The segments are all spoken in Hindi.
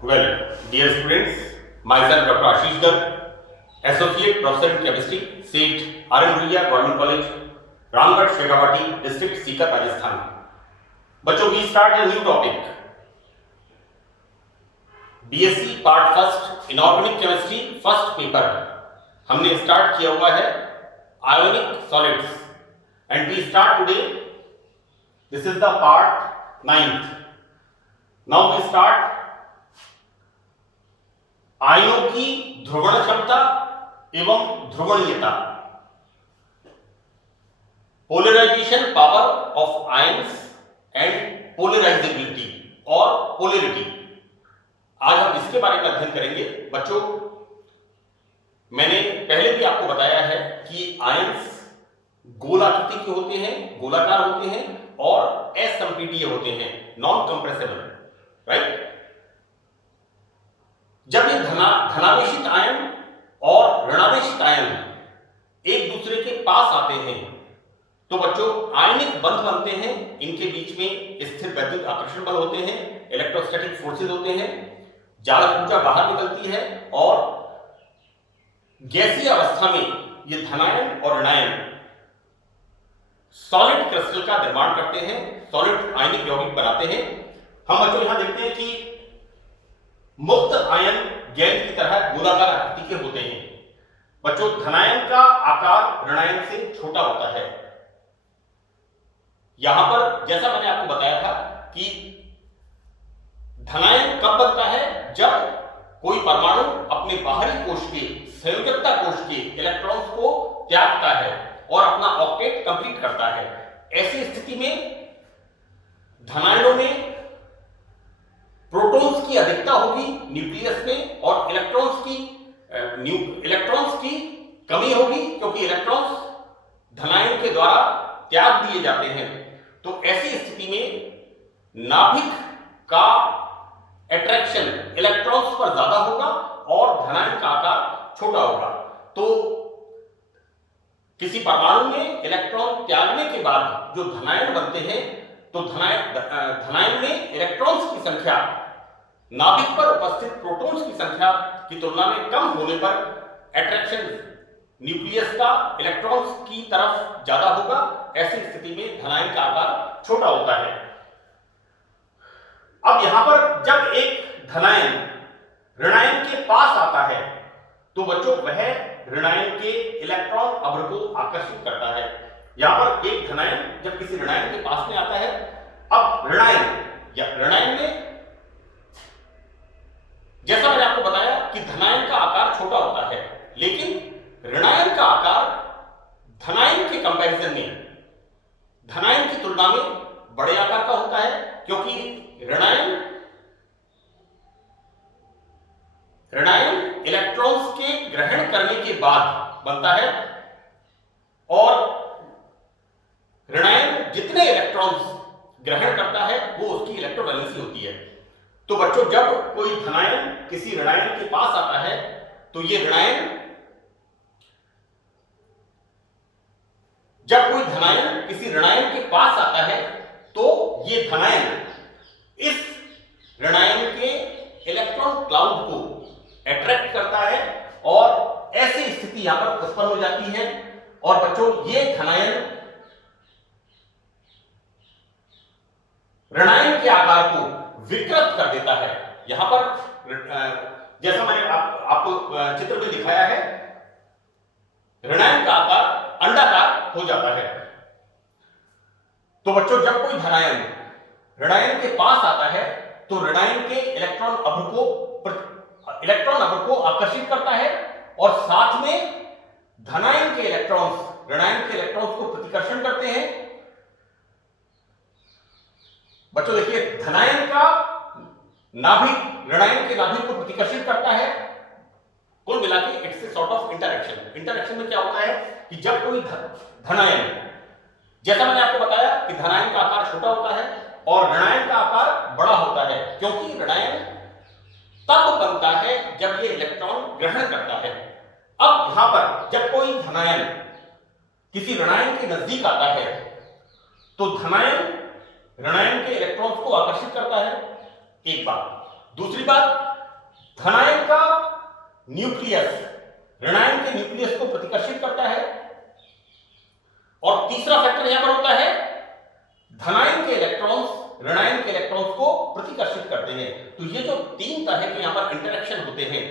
Well, dear students, myself Dr. Ashish Garg, Associate Professor in Chemistry, seat R.N. Ruia Government College, Ramgarh, Shekhawati, District, Sikar, Rajasthan. बच्चों we start a new topic. BSc Part First Inorganic Chemistry First Paper. हमने start किया हुआ है Ionic Solids, and we start today. This is the part 9th. Now we start आयनों की ध्रुवण क्षमता एवं ध्रुवणीयता, polarisation power of ions and polarisability और पोलरिटी। आज हम इसके बारे में अध्ययन करेंगे। बच्चों, मैंने पहले भी आपको बताया है कि आयंस गोलाकृति के होते हैं, गोलाकार होते हैं और असंपीडीय होते हैं, नॉन कंप्रेसिबल, राइट। जब ये धनावेशित आयन और ऋणावेशित आयन एक दूसरे के पास आते हैं तो बच्चों आयनिक बंध बनते हैं। इनके बीच में स्थिर वैद्युत आकर्षण बल होते हैं, इलेक्ट्रोस्टैटिक फोर्सेज होते हैं, जालक ऊर्जा बाहर निकलती है और गैसीय अवस्था में ये धनायन और ऋणायन सॉलिड क्रिस्टल का निर्माण करते हैं, सॉलिड आयनिक यौगिक बनाते हैं। हम बच्चों यहां देखते हैं कि मुक्त आयन गेंद की तरह गोलाकार आकृति के होते हैं। बच्चों, धनायन का आकार ऋणायन से छोटा होता है। यहां पर जैसा मैंने आपको बताया था कि धनायन कब बनता है, जब कोई परमाणु अपने बाहरी कोश के संयोजकता कोश के इलेक्ट्रॉन्स को त्यागता है और अपना ऑक्टेट कंप्लीट करता है। ऐसी स्थिति में धनायनों में प्रोटॉन्स की अधिकता होगी न्यूक्लियस में और इलेक्ट्रॉन्स की कमी होगी, क्योंकि इलेक्ट्रॉन्स धनायन के द्वारा त्याग दिए जाते हैं। तो ऐसी स्थिति में नाभिक का अट्रैक्शन इलेक्ट्रॉन्स पर ज्यादा होगा और धनायन का आकार छोटा होगा। तो किसी परमाणु में इलेक्ट्रॉन त्यागने के बाद जो धनायन बनते हैं, तो धनायन में इलेक्ट्रॉन्स की संख्या नाभिक पर उपस्थित प्रोटॉन्स की संख्या की तुलना में कम होने पर अट्रैक्शन न्यूक्लियस का इलेक्ट्रॉन्स की तरफ ज्यादा होगा। ऐसी स्थिति में धनायन का आकार छोटा होता है। अब यहां पर जब एक धनायन ऋणायन के पास आता है तो बच्चों वह ऋणायन के इलेक्ट्रॉन अभ्र को आकर्षित करता है। यहां पर एक धनायन जब किसी ऋणायन के पास में आता है, अब ऋणायन में जैसा मैंने आपको बताया कि धनायन का आकार छोटा होता है, लेकिन ऋणायन का आकार धनायन के कंपैरिजन में धनायन की तुलना में बड़े आकार का होता है, क्योंकि ऋणायन इलेक्ट्रॉन्स के ग्रहण करने के बाद बनता है और ऋणायन जितने इलेक्ट्रॉन्स ग्रहण करता है वो उसकी इलेक्ट्रोवैलेंसी होती है। तो बच्चों, जब कोई धनायन किसी ऋणायन के पास आता है तो ये ऋणायन इस ऋणायन के इलेक्ट्रॉन क्लाउड को अट्रैक्ट करता है और ऐसी स्थिति यहां पर उत्पन्न हो जाती है। और बच्चों, ये धनायन ऋणायन के आकार को विकृत कर देता है। यहां पर जैसा मैंने आपको चित्र में दिखाया है, ऋणायन का आकार अंडाकार हो जाता है। तो बच्चों, जब कोई धनायन ऋणायन के पास आता है तो ऋणायन के इलेक्ट्रॉन अभ्र को आकर्षित करता है और साथ में धनायन के इलेक्ट्रॉन्स ऋणायन के इलेक्ट्रॉन्स को प्रतिकर्षण करते हैं। बच्चों देखिए, धनायन का नाभिक ऋणायन के नाभिक को प्रतिकर्षित करता है। कुल मिला के it's a sort of interaction में क्या होता है कि जब कोई धनायन, जैसा मैंने आपको बताया कि धनायन का आकार छोटा होता है और ऋणायन का आकार बड़ा होता है, क्योंकि ऋणायन तब बनता है जब ये इलेक्ट्रॉन ग्रहण करता है। अब यहां पर जब कोई धनायन किसी ऋणायन के नजदीक आता है तो धनायन ऋणायन के इलेक्ट्रॉन्स को आकर्षित करता है, एक बात। दूसरी बात, धनायन का न्यूक्लियस ऋणायन के न्यूक्लियस को प्रतिकर्षित करता है। और तीसरा फैक्टर यहां पर होता है धनायन के इलेक्ट्रॉन्स ऋणायन के इलेक्ट्रॉन्स को प्रतिकर्षित करते हैं। तो ये जो तीन तरह के यहां पर इंटरेक्शन होते हैं,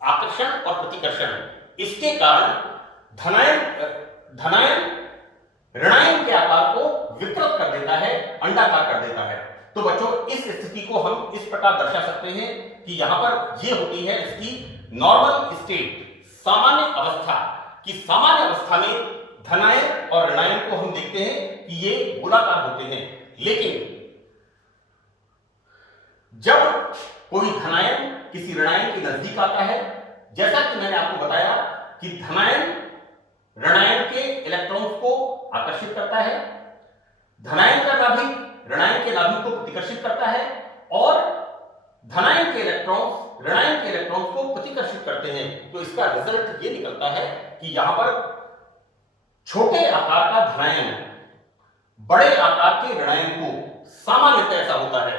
आकर्षण और प्रतिकर्षण, इसके कारण धनायन ऋणायन के आकार को विकृत कर देता है, अंडाकार कर देता है। तो बच्चों इस स्थिति को हम इस प्रकार दर्शा सकते हैं कि यहां पर ये होती है इसकी नॉर्मल स्टेट, सामान्य अवस्था। कि सामान्य अवस्था में धनायन और ऋणायन को हम देखते हैं कि ये गोलाकार होते हैं, लेकिन जब कोई धनायन किसी ऋणायन के नजदीक आता है, जैसा कि मैंने आपको बताया कि धनायन ऋणायन के इलेक्ट्रॉन्स को आकर्षित करता है, धनायन का नाभिक ऋणायन के नाभिक को प्रतिकर्षित करता है, और धनायन के इलेक्ट्रॉन्स ऋणायन के इलेक्ट्रॉन्स को प्रतिकर्षित करते हैं। तो इसका रिजल्ट ये निकलता है कि यहां पर छोटे आकार का धनायन बड़े आकार के ऋणायन को, सामान्यतः ऐसा होता है,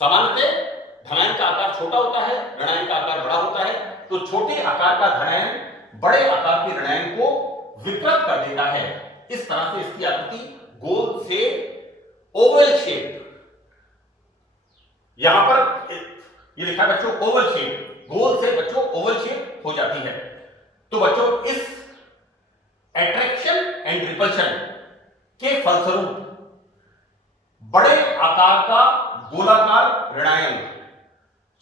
सामान्यतः धनायन का आकार छोटा होता है, ऋणायन का आकार बड़ा होता है। तो छोटे आकार का धनायन बड़े आकार के ऋणायन को विकृत कर देता है। इस तरह से इसकी आकृति गोल से ओवल शेप, यहां पर ये लिखा है बच्चों ओवल शेप, गोल से बच्चों ओवल शेप हो जाती है। तो बच्चों इस अट्रैक्शन एंड रिपल्शन के फलस्वरूप बड़े आकार का गोलाकार ऋणायन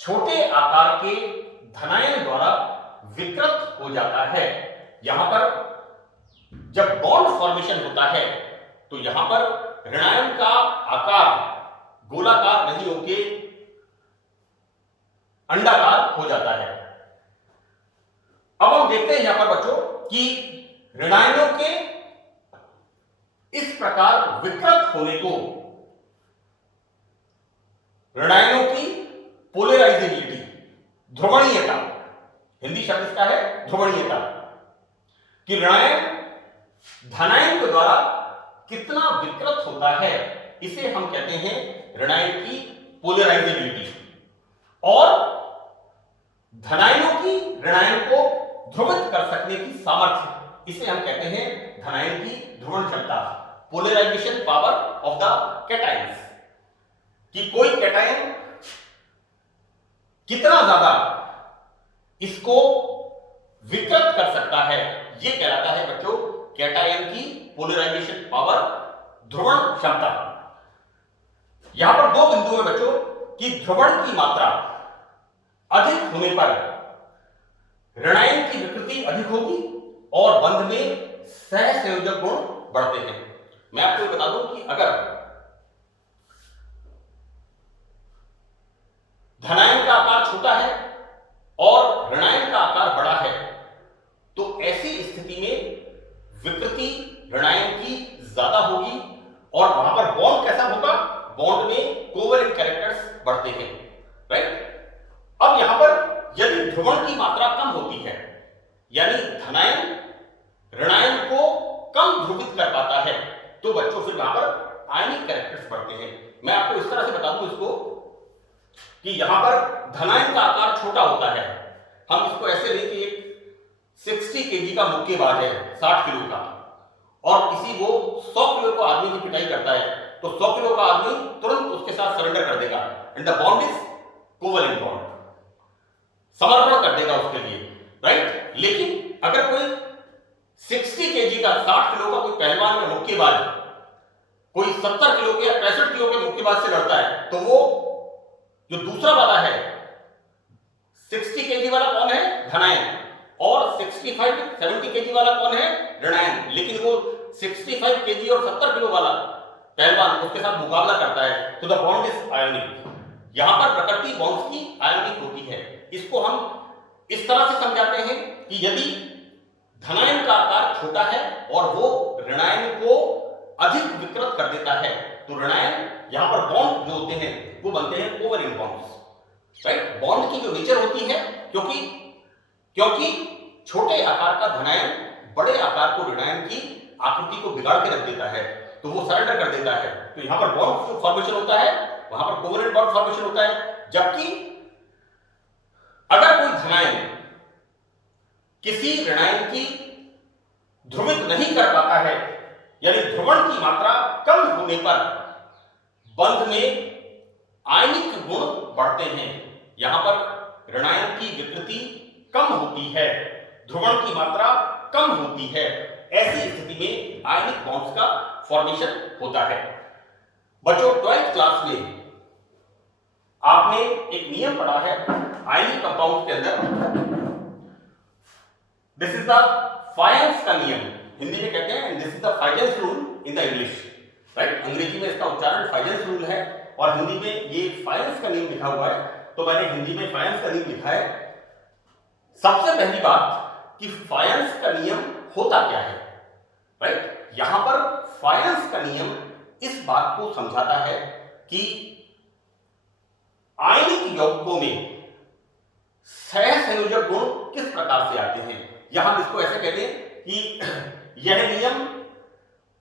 छोटे आकार के धनायन द्वारा विकृत हो जाता है। यहां पर जब बॉन्ड फॉर्मेशन होता है तो यहां पर ऋणायन का आकार गोलाकार नहीं होकर अंडाकार हो जाता है। अब हम देखते हैं यहां पर बच्चों कि ऋणायनों के इस प्रकार विकृत होने को ऋणायनों की पोलराइजेबिलिटी, ध्रुवणीयता, हिंदी शब्द इसका है ध्रुवणीयता, कि ऋणायन धनायन के द्वारा कितना विकृत होता है, इसे हम कहते हैं ऋणायन की पोलराइजेबिलिटी। और धनायनों की ऋणायन को ध्रुवित कर सकने की सामर्थ्य, इसे हम कहते हैं धनायन की ध्रुवण क्षमता, polarization power of the cations. कि कोई कैटायन कितना ज्यादा इसको विकृत कर सकता है, यह कहलाता है बच्चों कैटायन की पोलराइजेशन पावर, ध्रुवण क्षमता। यहां पर दो बिंदु है बच्चों कि ध्रुवण की मात्रा अधिक होने पर ऋणायन की विकृति अधिक होगी और बंध में सहसंयोजक गुण बढ़ते हैं। मैं आपको बता दूं कि अगर धनायन का आकार छोटा है और ऋणायन का आकार बड़ा है, तो ऐसी स्थिति में विकृति ऋणायन की ज्यादा होगी और वहां पर बॉन्ड कैसा होगा, बॉन्ड में कोवेलेंट कैरेक्टर्स बढ़ते हैं, राइट। अब यहां पर यदि ध्रुवण की मात्रा कम होती है, यानी धनायन ऋणायन को कम ध्रुवित कर पाता है, तो बच्चों फिर वहां पर आयनिक कैरेक्टर्स बढ़ते हैं। मैं आपको इस तरह से बता दूं इसको कि यहां पर धनायन का आकार छोटा होता है, हम इसको ऐसे लें कि एक 60 केजी का मुक्केबाज है 60 किलो का, और किसी वो 100 किलो का आदमी की पिटाई करता है, तो 100 किलो का आदमी तुरंत उसके साथ सरेंडर कर देगा, and the bond is covalent bond, समर्पण कर देगा उसके लिए, राइट। लेकिन अगर कोई 60 केजी का 60 किलो का कोई पहलवान या मुक्केबाज कोई 70 किलो के या 65 किलो के मुक्केबाज से लड़ता है, तो वो जो दूसरा वाला है 60 केजी वाला कौन है, धनायन, और 65-70 केजी वाला कौन है, ऋणायन। लेकिन वो 65 केजी और 70 किलो वाला पहलवान उसके साथ मुकाबला करता है, तो द बॉन्ड इज आयोनिक। यहां पर प्रकृति बॉन्ड्स की आयोनिक होती है। इसको हम इस तरह से समझाते हैं कि यदि धनायन का आकार छोटा है और वो ऋणायन को अधिक विकृत कर देता है, तो ऋणायन यहां पर बॉन्ड जो होते हैं वो बनते हैं कोवेलेंट बॉन्ड्स, राइट। बॉन्ड की जो नेचर होती है, क्योंकि छोटे आकार का धनायन बड़े आकार को ऋणायन की आकृति को बिगाड़ के रख देता है, तो वो सरेंडर कर देता है, तो यहां पर बॉन्ड जो फॉर्मेशन होता है वहां पर कोवेलेंट बॉन्ड फॉर्मेशन होता है। जबकि अगर कोई धनायन किसी ऋणायन की ध्रुवित नहीं कर पाता है, यानी ध्रुवण की मात्रा कम होने पर बंध में आयनिक गुण बढ़ते हैं। यहां पर ऋणायन की विकृति कम होती है, ध्रुवण की मात्रा कम होती है, ऐसी स्थिति में आयनिक बॉन्ड्स का फॉर्मेशन होता है। बच्चों 12th क्लास में आपने एक नियम पढ़ा है आयनिक कंपाउंड के अंदर, दिस इज द फायंस का नियम, हिंदी में कहते हैं, this is the Fajans rule in the English, right. अंग्रेजी में इसका उच्चारण फाइजेंस रूल है और हिंदी में ये फायंस का नियम लिखा हुआ है, तो मैंने हिंदी में फायंस का नियम लिखा है। सबसे पहली बात कि फायंस का नियम होता क्या है, राइट। यहां पर फायंस का नियम इस बात को समझाता है कि आयनिक यौगिकों में सहसंयोजक गुण किस प्रकार से आते हैं। यहां हम इसको ऐसे कहते हैं कि यह नियम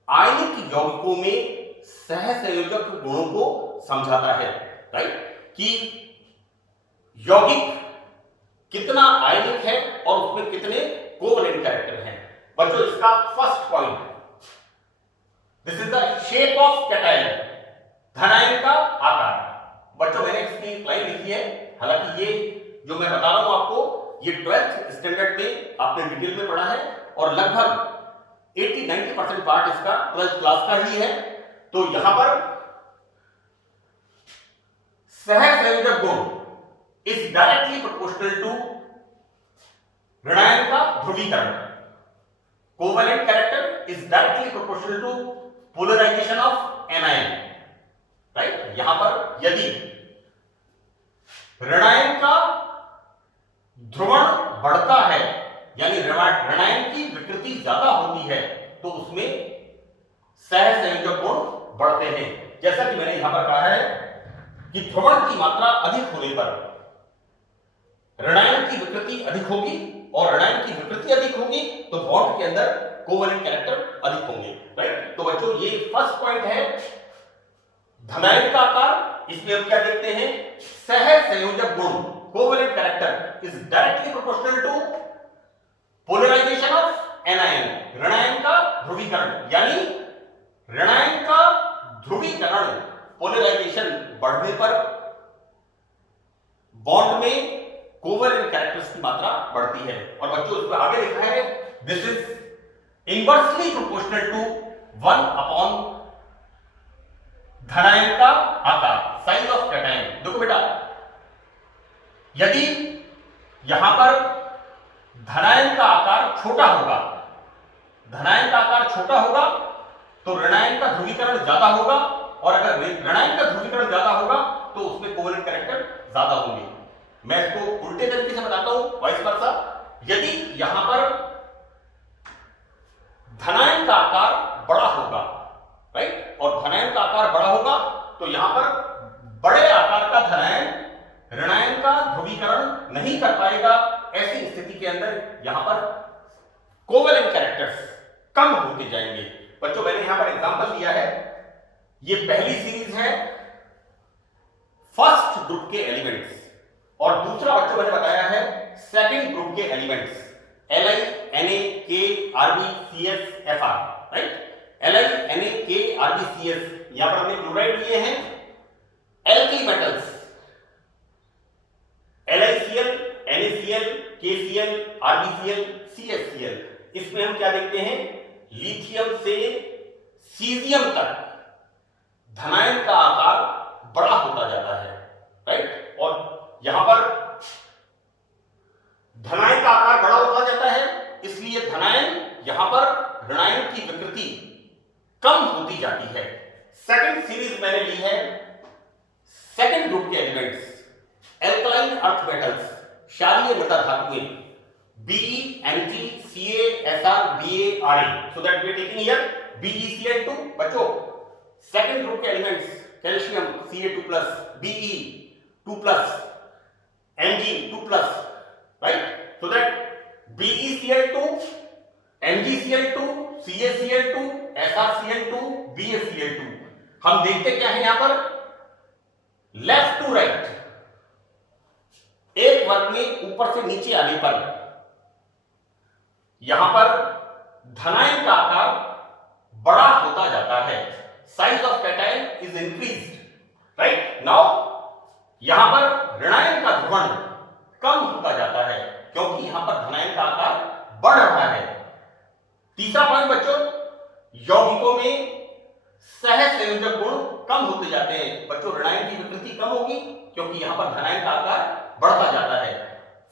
आयनिक यौगिकों में सहसंयोजक गुणों को समझाता है, राइट, कि यौगिक कितना आयनिक है और उसमें कितने कोवलेंट कैरेक्टर हैं। बच्चों इसका first point, this is the shape of cation, धनायन का आकार। बच्चों मैंने इसकी लाइन लिखी है, हालांकि ये जो मैं बता रहा हूं आपको ये 12th स्टैंडर्ड में आपने डिटेल में पढ़ा है और लगभग 80-90% पार्ट इसका 12th क्लास का ही है। तो यहां पर सहसंयोजक गुण इज डायरेक्टली प्रोपोर्शनल टू ऋणायन का ध्रुवीकरण, covalent character is directly proportional to polarisation of anion, right. यहां पर यदि ऋणायन का ध्रुवण बढ़ता है, यानी ऋणायन की विकृति ज्यादा होती है, तो उसमें सहसंयोजक गुण बढ़ते हैं। जैसा कि मैंने यहां पर कहा है कि ध्रुवण की मात्रा अधिक होने पर ऋणायन की विकृति अधिक होगी और ऋणायन की विकृति अधिक होगी तो बॉन्ड के अंदर कोवलेंट कैरेक्टर अधिक होंगे, राइट। तो बच्चों ये फर्स्ट पॉइंट है धनायन का आकार। इसमें हम क्या देखते हैं, सहसंयोजक गुण covalent character is directly proportional to polarisation of anion, ऋणायन का ध्रुवीकरण, यानी ऋणायन का ध्रुवीकरण पोलराइजेशन बढ़ने पर बॉन्ड में कोवलेंट कैरेक्टर्स की मात्रा बढ़ती है। और बच्चों इसको आगे लिखा है, this is inversely proportional to 1 upon धनायन का आकार, साइज ऑफ कैटायन। देखो बेटा, यदि यहां पर धनायन का आकार छोटा होगा, धनायन का आकार छोटा होगा तो ऋणायन का ध्रुवीकरण ज्यादा होगा, और अगर ऋणायन का ध्रुवीकरण ज्यादा होगा तो उसमें कोवलेंट कैरेक्टर ज्यादा होंगे। मैं इसको उल्टे तरीके से बताता हूं, वाइस वर्सा। यदि यहां पर धनायन का आकार बड़ा होगा, राइट, और धनायन का आकार बड़ा होगा तो यहां पर बड़े आकार का धनायन ऋणायन का ध्रुवीकरण नहीं कर पाएगा। ऐसी स्थिति के अंदर यहां पर कोवलेंट कैरेक्टर्स कम होते जाएंगे। बच्चों मैंने यहां पर एग्जांपल दिया है, ये पहली सीरीज है फर्स्ट ग्रुप के एलिमेंट्स, और दूसरा बच्चों मैंने बताया है सेकंड ग्रुप के elements, Li, Na, K, Rb, Cs, Fr, right. Li, Na, K, Rb, Cs, यहां पर हमने क्लोराइड लिए हैं, alkyl metals LiCl, NaCl, KCl, RbCl, CsCl। इसमें हम क्या देखते हैं, लिथियम से सीजियम तक धनायन का आकार बड़ा होता जाता है, राइट। और यहां पर धनायन का आकार बड़ा होता जाता है, इसलिए धनायन यहां पर ऋणायन की विकृति कम होती जाती है। सेकंड सीरीज मैंने ली है सेकंड ग्रुप के एलिमेंट्स, एल्कलाइन अर्थ मेटल्स, क्षारीय मृदा धातुएं, Be, Mg, Ca, Sr, Ba, Ra, so that we are taking here BeCl2। बच्चों सेकंड ग्रुप के elements, calcium Ca2+, Be 2+, Mg 2+, right, so that BeCl2, MgCl2, CaCl2, SrCl2, BaCl2। हम देखते क्या है यहां पर, लेफ्ट टू राइट एक वर्ग में ऊपर से नीचे आने पर यहां पर धनायन का आकार बड़ा होता जाता है, size of cation is increased, right. Now यहां पर ऋणायन का ध्रुवण कम होता जाता है क्योंकि यहां पर धनायन का आकार बढ़ रहा है। तीसरा पॉइंट बच्चों, यौगिकों में सहसंयोजक गुण कम होते जाते हैं। बच्चों ऋणायन की विकृति कम होगी क्योंकि यहां पर धनायन का आकार बढ़ता जाता है।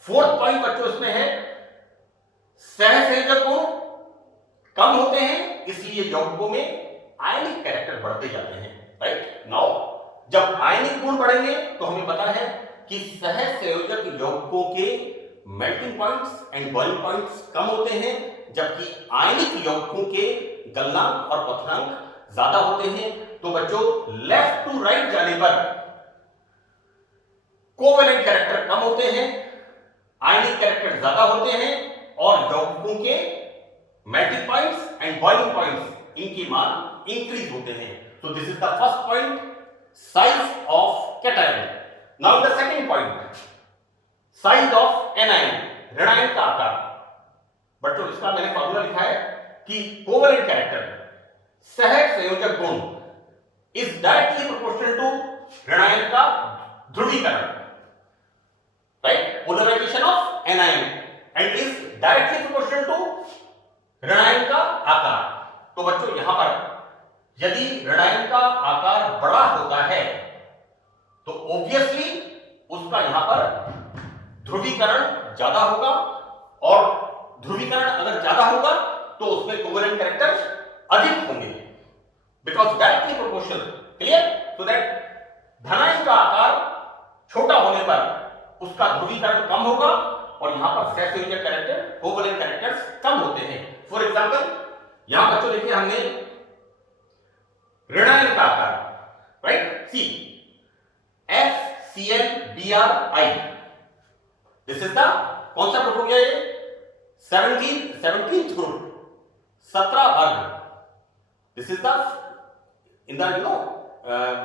फोर्थ पॉइंट बच्चों इसमें है सहसंयोजक गुण कम होते हैं इसलिए यौगिकों में आयनिक कैरेक्टर बढ़ते जाते हैं, राइट। नाउ जब आयनिक गुण बढ़ेंगे तो हमें पता है कि सहसंयोजक यौगिकों के melting points and boiling points कम होते हैं, जबकि आयनिक यौगिकों के गलनांक और क्वथनांक ज्यादा होते हैं। तो बच्चों लेफ्ट टू राइट जाने पर कोवेलेंट कैरेक्टर कम होते हैं, आयनिक कैरेक्टर ज्यादा होते हैं और यौगिकों के melting points and boiling points इनके मान इंक्रीज होते हैं। So this is the first point, size of cation. Now the second point, size of anion, ऋणायन का आकार। बच्चों इसका मैंने फॉर्मूला लिखा है कि कोवेलेंट कैरेक्टर, सहसंयोजक गुण इज डायरेक्टली प्रोपोर्शनल टू ऋणायन का ध्रुवीकरण, right, polarisation of anion, and is directly proportional to ऋणायन का आकार। तो बच्चों यहां पर यदि ऋणायन का आकार बड़ा होता है तो ऑब्वियसली उसका यहां पर ध्रुवीकरण ज्यादा होगा, और ध्रुवीकरण अगर ज्यादा होगा तो उसमें कोवेलेंट कैरेक्टर्स अधिक होंगे, because directly proportional, clear. So that धनायन का आकार छोटा होने पर उसका ध्रुवीकरण कम होगा और यहां पर सहसंयोजक कैरेक्टर, कोवेलेंट कैरेक्टर्स कम होते हैं। फॉर एग्जांपल यहां बच्चों देखिए हमने ऋणायन का आकार, right, see FClBrI, this is the कौन सा ग्रुप हो गया ये 17th ग्रुप, 17 वर्ग। This is the in the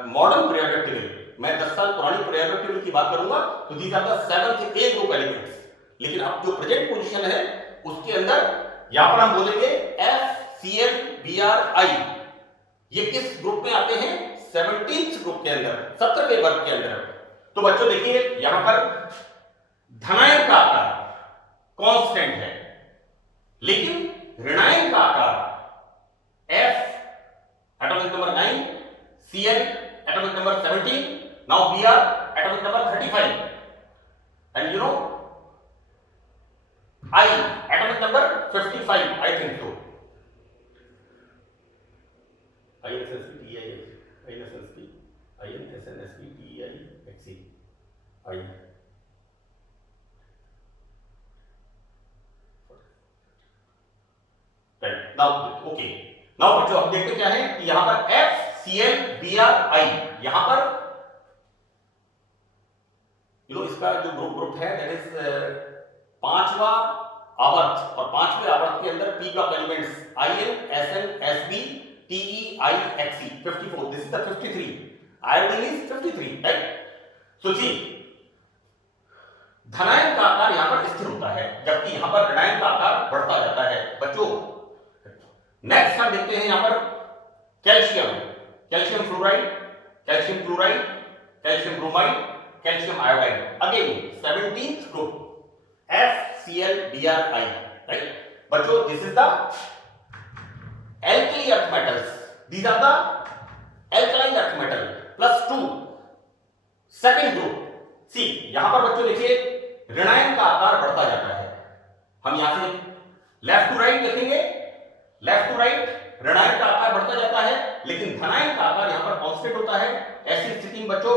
modern periodic table, मैं 10 साल पुरानी पीरियोडिक टेबल की बात करूंगा तो these are the 7th A group elements. लेकिन अब जो प्रेजेंट पोजीशन है उसके अंदर यहां पर हम बोलेंगे FClBrI, ये किस ग्रुप में आते हैं 17th ग्रुप के अंदर, 17वें वर्ग के अंदर। तो बच्चों देखिए यहां पर धनायन का आकार कांस्टेंट है, लेकिन ऋणायन का आकार F atomic number 9, Cl atomic number 17, now Br atomic number 35, and you know I atomic number 55, I think so. INSSP, INSSP, INSNSP, TEI, XE, I। Right, now okay, now बच्चों हम देखते क्या है कि यहां पर FClBrI, यहां पर इसका जो ग्रुप है दैट इज पांचवा आवर्त, और पांचवें आवर्त के अंदर p का elements IN, SN, SB, TEI, XE, 54, this is the 53, iodine is 53, right? So see, धनायन का आकार यहां पर स्थिर होता है जबकि यहां पर ऋणायन का आकार बढ़ता जाता है। बच्चों नेक्स्ट हम देखते हैं यहां पर calcium, calcium fluoride, calcium chloride, calcium bromide, calcium iodide, again 17th group FClBrI, right. बच्चों this is the alkali earth metals, these are the alkaline earth metal +2, second group। सी यहां पर बच्चों देखिए ऋणायन का आकार बढ़ता जाता है। हम यहां से लेफ्ट टू राइट देखेंगे, लेफ्ट टू राइट ऋणायन का आकार बढ़ता जाता है, लेकिन धनायन का आकार यहां पर कांस्टेंट होता है। ऐसी स्थिति में बच्चों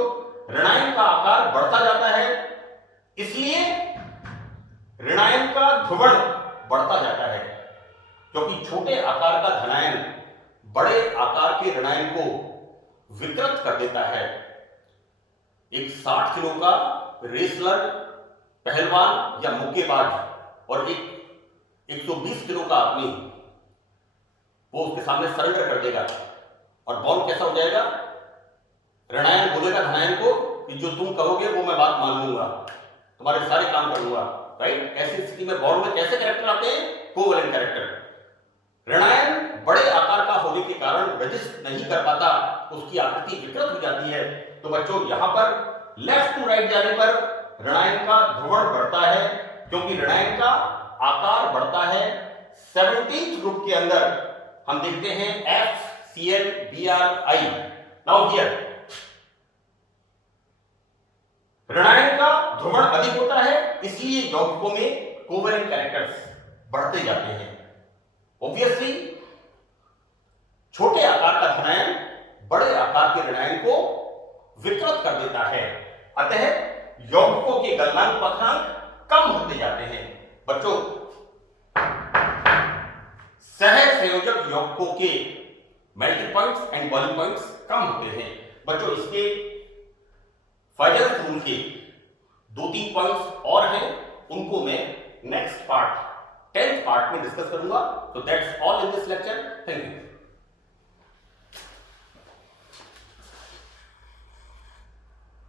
ऋणायन का आकार बढ़ता जाता है, इसलिए ऋणायन का ध्रुवण बढ़ता जाता है, क्योंकि छोटे आकार का धनायन बड़े आकार के ऋणायन को विकृत कर देता है। एक 60 किलो का रेसलर, पहलवान या मुक्केबाज और एक 120 किलो का आदमी, वो उसके सामने सरेंडर कर देगा और बॉल कैसा हो जाएगा, ऋणायन बोलेगा धनायन को कि जो तुम कहोगे वो मैं बात मान लूंगा, तुम्हारे सारे काम कर लूंगा, राइट। ऐसी स्थिति में बॉन्ड में कैसे कैरेक्टर आते हैं? Covalent character. ऋणायन बड़े आकार का होने के कारण रजिस्ट नहीं कर पाता, उसकी आकृति विकृत हो जाती है। तो बच्चों यहां पर लेफ्ट टू राइट जाने पर ऋणायन का ध्रुवण बढ़ता है, क्योंकि ऋणायन का आकार बढ़ता है। 17th ग्रुप के अंदर हम देखते हैं FClBrI। नाउ हियर ऋणायन का ध्रुवण अधिक होता है, इसलिए यौगिकों में कोवैलेंट कैरेक्टर्स बढ़ते जाते हैं। ऑब्वियसली छोटे आकार का धनायन बड़े आकार के ऋणायन को विकृत कर देता है, अतः यौगिकों के गलनांक पथांक कम होते जाते हैं। बच्चों सहसंयोजक यौगिकों के melting points and boiling points कम होते हैं। बच्चों इसके फाइजर रूल के 2-3 पॉइंट्स और हैं, उनको मैं नेक्स्ट पार्ट 10th पार्ट में डिस्कस करूंगा। तो that's all in this lecture. Thank you.